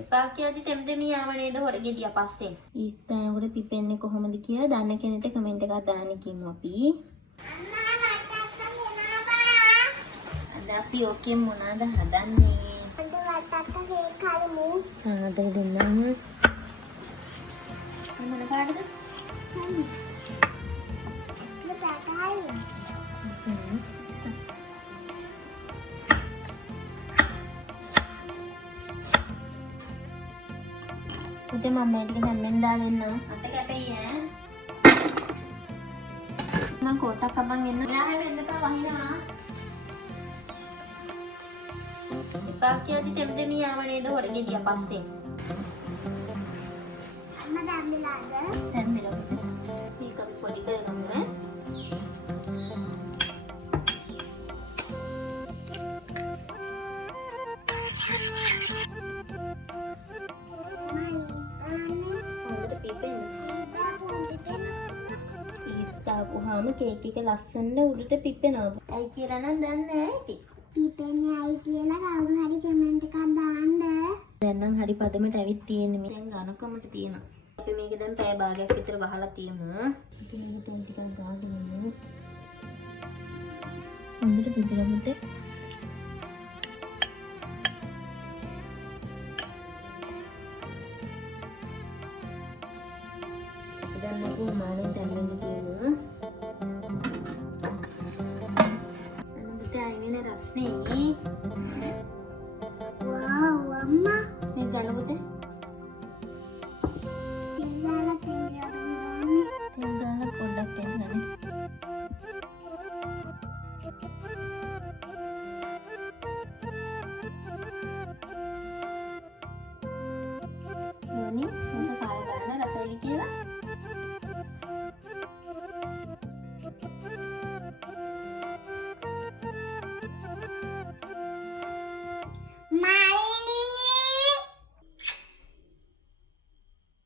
එපා කියද්දි තෙම්දෙමිය ආව නේද හොර ගෙඩිය පස්සේ. ඊස්තානකට පිපෙන්නේ කොහොමද කියලා දන්න කෙනෙක්ට කමෙන්ට් එකක් දාන්න කියමු අපි. අද අපි ඔකේ මොනවාද හදන්නේ? අද වටක්ක කේක් හදමු. අද දෙන්නම්. මොන පාටද? උදේ මම මේක හැමෙන් දාගෙන අත කැපෙයි ඈ. මම කොටක් අබන් එන්න. මෙයා හැමෙන්නට වහිනවා. එපා කියද්දි තෙම්දෙමිය ආව නේද හොර ගෙඩිය පස්සේ. අම්මා දැම්මිලාද? දැම්මිලා. මේක අපි පොඩි කරගමු ඈ. ඊස්තාවුවාම කේක් එක ලස්සනට උඩට පිපෙනවා. ඇයි කියලා නම් දන්නේ නැහැ ඉතින්. පිපෙන්නේ ඇයි කියලා කවුරු හරි කමෙන්ට් එකක් දාන්න. දැන් නම් හරි පදමට ඇවිත් තියෙන්නේ මේ. දැන් ඝනකමට තියෙනවා. අපි මේක දැන් පැය භාගයක් විතර වහලා තියමු. අපි මේක දැන් ටිකක් ගාගමු. හොඳට පිපිලා මුතේ. දැන් මේක මානෙන් දැම්මම තියෙනවා. අනුගත අයිනේ රස්නේ. වව් අම්මා මේ ගන්න පුතේ.